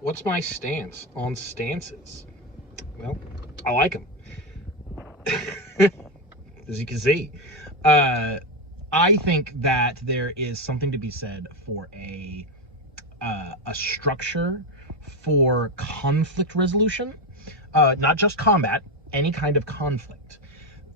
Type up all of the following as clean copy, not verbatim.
What's my stance on stances? Well, I like them. As you can see. Uh, I think that there is something to be said for a structure for conflict resolution, not just combat, any kind of conflict,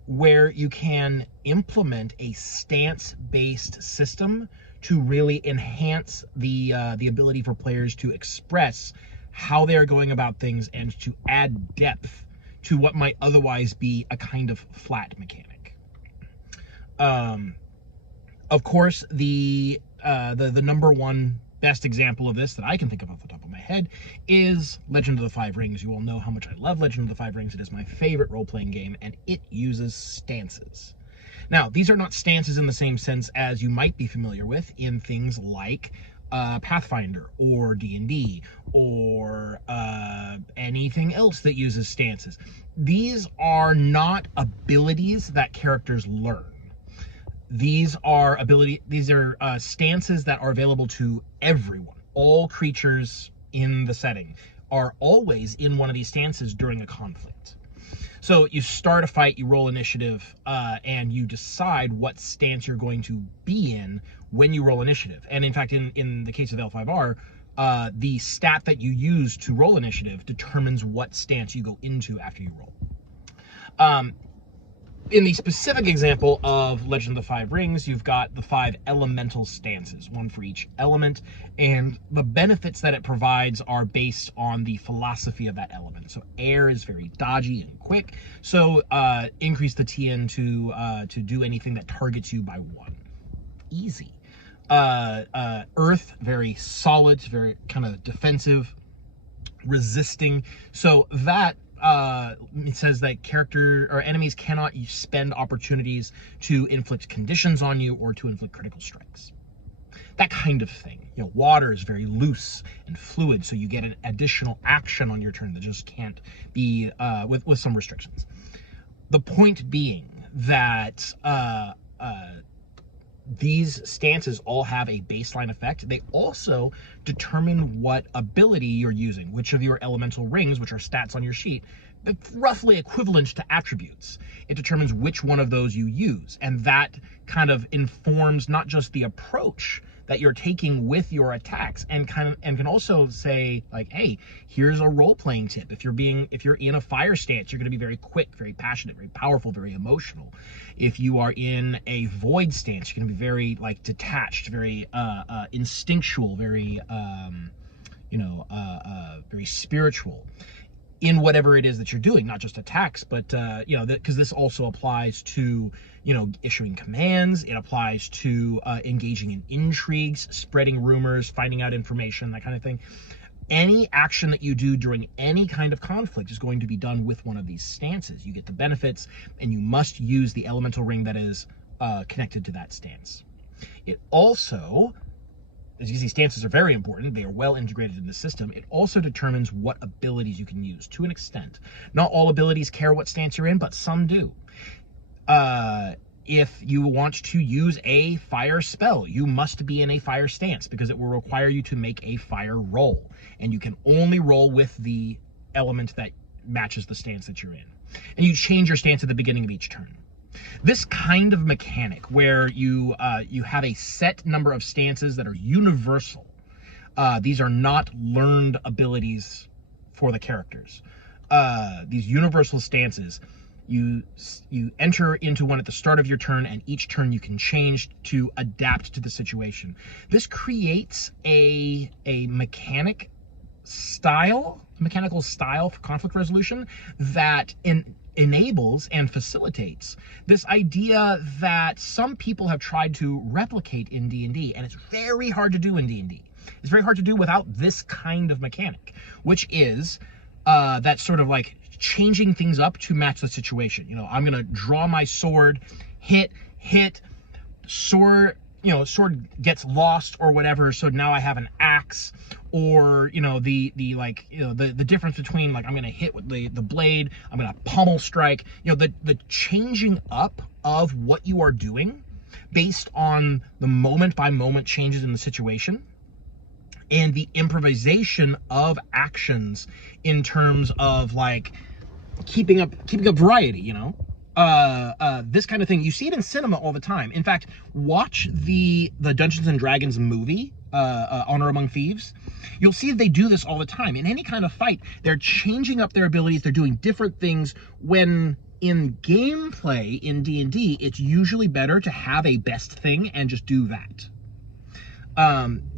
where you can implement a stance-based system to really enhance the ability for players to express how they are going about things and to add depth to what might otherwise be a kind of flat mechanic. Um, of course, the number one best example of this that I can think of off the top of my head is Legend of the Five Rings. You all know how much I love Legend of the Five Rings. It is my favorite role-playing game, and it uses stances. Now, these are not stances in the same sense as you might be familiar with in things like Pathfinder or D&D or anything else that uses stances. These are not abilities that characters learn. These are stances that are available to everyone. All creatures in the setting are always in one of these stances during a conflict. So you start a fight, you roll initiative, and you decide what stance you're going to be in when you roll initiative. And in fact, in the case of L5R, the stat that you use to roll initiative determines what stance you go into after you roll. In the specific example of Legend of the Five Rings, you've got the 5 elemental stances, one for each element, and the benefits that it provides are based on the philosophy of that element. So air is very dodgy and quick, so increase the TN to do anything that targets you by 1. Easy. Earth, very solid, very kind of defensive, resisting. So that it says that character or enemies cannot spend opportunities to inflict conditions on you or to inflict critical strikes. That kind of thing. You know, water is very loose and fluid, so you get an additional action on your turn that just can't be with some restrictions. The point being that these stances all have a baseline effect. They also determine what ability you're using, which of your elemental rings, which are stats on your sheet, roughly equivalent to attributes. It determines which one of those you use, and that kind of informs not just the approach that you're taking with your attacks, and can also say, like, hey, here's a role-playing tip. If you're in a fire stance, you're going to be very quick, very passionate, very powerful, very emotional. If you are in a void stance, you're going to be very like detached, very instinctual, very very spiritual in whatever it is that you're doing, not just attacks, but because this also applies to issuing commands. It applies to engaging in intrigues, spreading rumors, finding out information, that kind of thing. Any action that you do during any kind of conflict is going to be done with one of these stances. You get the benefits, and you must use the elemental ring that is connected to that stance. It also, as you can see, stances are very important. They are well integrated in the system. It also determines what abilities you can use to an extent. Not all abilities care what stance you're in, but some do. If you want to use a fire spell, you must be in a fire stance because it will require you to make a fire roll. And you can only roll with the element that matches the stance that you're in. And you change your stance at the beginning of each turn. This kind of mechanic where you have a set number of stances that are universal. These are not learned abilities for the characters. These universal stances, you enter into one at the start of your turn, and each turn you can change to adapt to the situation. This creates a mechanical style for conflict resolution that enables and facilitates this idea that some people have tried to replicate in D&D, and it's very hard to do in D&D. It's very hard to do without this kind of mechanic, which is that sort of like changing things up to match the situation. I'm gonna draw my sword, hit, sword, sword gets lost or whatever, so now I have an axe. Or the difference between, like, I'm gonna hit with the blade, I'm gonna pummel strike, the changing up of what you are doing based on the moment by moment changes in the situation and the improvisation of actions in terms of like keeping up variety, you know? This kind of thing, you see it in cinema all the time. In fact, watch the Dungeons and Dragons movie, Honor Among Thieves. You'll see they do this all the time. In any kind of fight, they're changing up their abilities, they're doing different things. When in gameplay in D&D, it's usually better to have a best thing and just do that.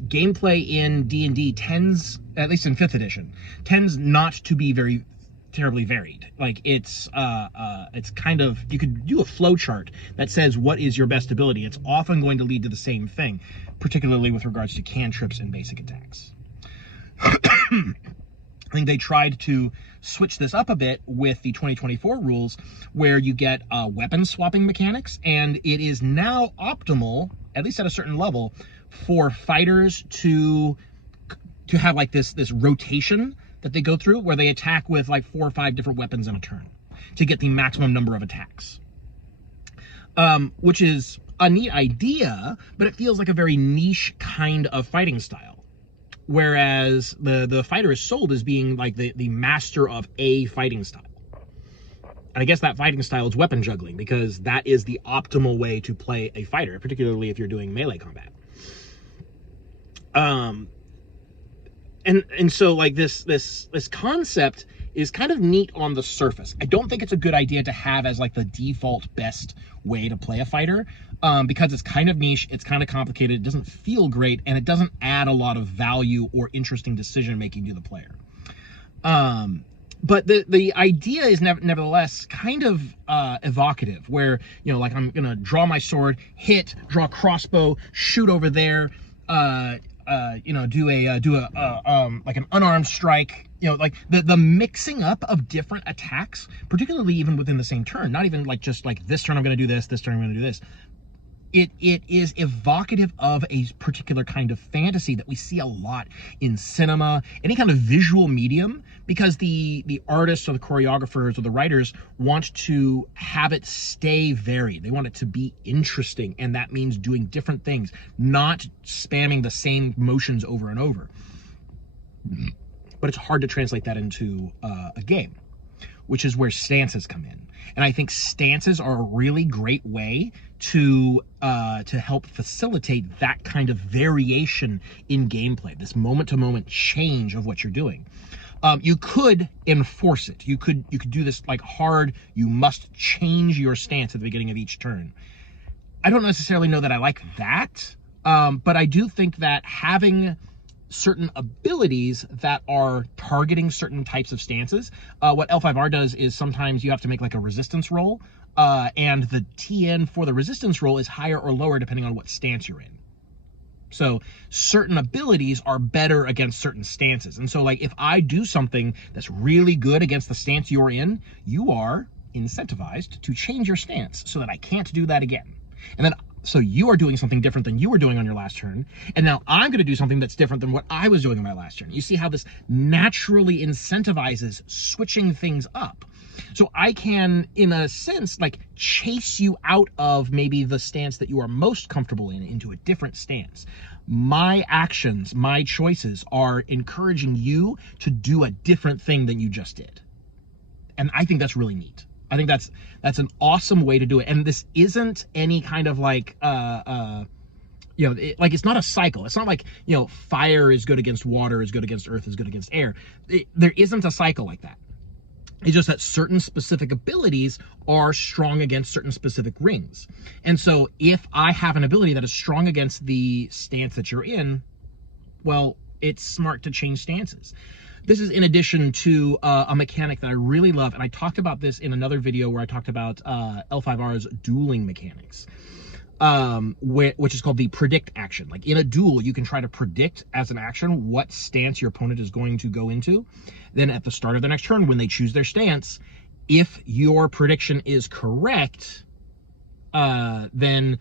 Gameplay in D&D tends, at least in 5th edition, tends not to be very terribly varied. Like it's kind of, you could do a flow chart that says what is your best ability. It's often going to lead to the same thing, particularly with regards to cantrips and basic attacks. I think they tried to switch this up a bit with the 2024 rules, where you get weapon swapping mechanics, and it is now optimal, at least at a certain level, for fighters to have like this rotation that they go through, where they attack with like 4 or 5 different weapons in a turn to get the maximum number of attacks. Which is a neat idea, but it feels like a very niche kind of fighting style. Whereas the fighter is sold as being like the master of a fighting style. And I guess that fighting style is weapon juggling, because that is the optimal way to play a fighter, particularly if you're doing melee combat. And so like this concept is kind of neat on the surface. I don't think it's a good idea to have as like the default best way to play a fighter, because it's kind of niche, it's kind of complicated, it doesn't feel great, and it doesn't add a lot of value or interesting decision making to the player. But the idea is nevertheless kind of evocative, where, you know, like I'm gonna draw my sword, hit, draw crossbow, shoot over there, you know, do like an unarmed strike. You know, like the mixing up of different attacks, particularly even within the same turn, not even like just like this turn I'm going to do this, this turn I'm going to do this. It is evocative of a particular kind of fantasy that we see a lot in cinema, any kind of visual medium, because the artists or the choreographers or the writers want to have it stay varied. They want it to be interesting, and that means doing different things, not spamming the same motions over and over. But it's hard to translate that into a game, which is where stances come in. And I think stances are a really great way to help facilitate that kind of variation in gameplay, this moment-to-moment change of what you're doing. You could enforce it. You could do this like hard, you must change your stance at the beginning of each turn. I don't necessarily know that I like that, but I do think that having certain abilities that are targeting certain types of stances. What L5R does is sometimes you have to make like a resistance roll, and the TN for the resistance roll is higher or lower depending on what stance you're in. So certain abilities are better against certain stances. And so like if I do something that's really good against the stance you're in, you are incentivized to change your stance so that I can't do that again. And then so you are doing something different than you were doing on your last turn, and now I'm going to do something that's different than what I was doing on my last turn. You see how this naturally incentivizes switching things up. So I can, in a sense, like chase you out of maybe the stance that you are most comfortable in into a different stance. My actions, my choices are encouraging you to do a different thing than you just did. And I think that's really neat. I think that's an awesome way to do it. And this isn't any kind of like, you know, like it's not a cycle. It's not like, you know, fire is good against water, is good against earth, is good against air. There isn't a cycle like that. It's just that certain specific abilities are strong against certain specific rings. And so if I have an ability that is strong against the stance that you're in, well, it's smart to change stances. This is in addition to a mechanic that I really love, and I talked about this in another video where I talked about L5R's dueling mechanics, which is called the predict action. Like in a duel, you can try to predict as an action what stance your opponent is going to go into. Then at the start of the next turn, when they choose their stance, if your prediction is correct, then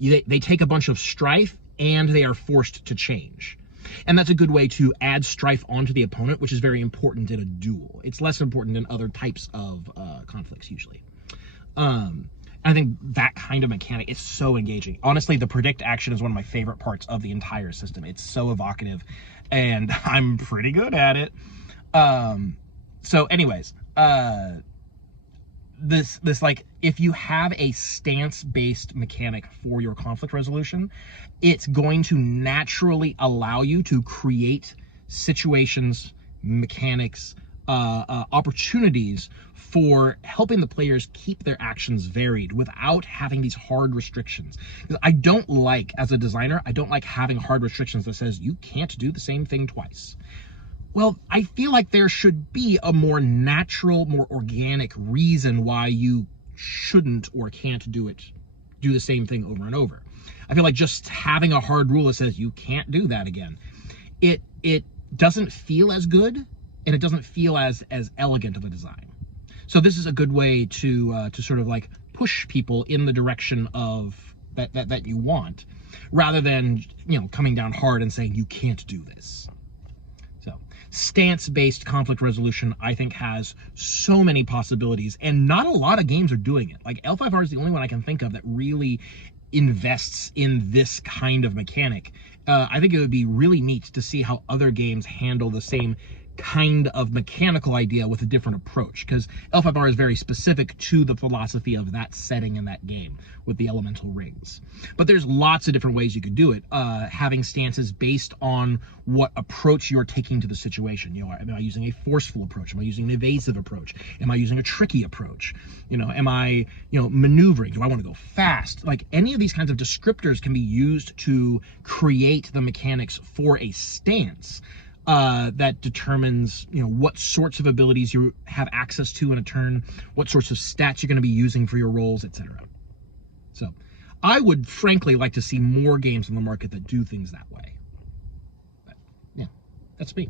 they take a bunch of strife and they are forced to change. And that's a good way to add strife onto the opponent, which is very important in a duel. It's less important in other types of conflicts usually. I think that kind of mechanic is so engaging. Honestly, the predict action is one of my favorite parts of the entire system. It's so evocative, and I'm pretty good at it. So anyways, this like, if you have a stance-based mechanic for your conflict resolution, it's going to naturally allow you to create situations, mechanics, opportunities for helping the players keep their actions varied without having these hard restrictions. Because I don't like, as a designer, I don't like having hard restrictions that says you can't do the same thing twice. Well, I feel like there should be a more natural, more organic reason why you shouldn't or can't do the same thing over and over. I feel like just having a hard rule that says you can't do that again, it doesn't feel as good, and it doesn't feel as elegant of a design. So this is a good way to sort of like push people in the direction of that you want, rather than, you know, coming down hard and saying you can't do this. So stance-based conflict resolution, I think, has so many possibilities, and not a lot of games are doing it. Like L5R is the only one I can think of that really invests in this kind of mechanic. I think it would be really neat to see how other games handle the same kind of mechanical idea with a different approach, because L5R is very specific to the philosophy of that setting in that game with the elemental rings. But there's lots of different ways you could do it, having stances based on what approach you're taking to the situation. You know, am I using a forceful approach? Am I using an evasive approach? Am I using a tricky approach? You know, am I, you know, maneuvering? Do I want to go fast? Like, any of these kinds of descriptors can be used to create the mechanics for a stance. That determines, you know, what sorts of abilities you have access to in a turn, what sorts of stats you're going to be using for your rolls, etc. So I would frankly like to see more games on the market that do things that way. But yeah, that's me.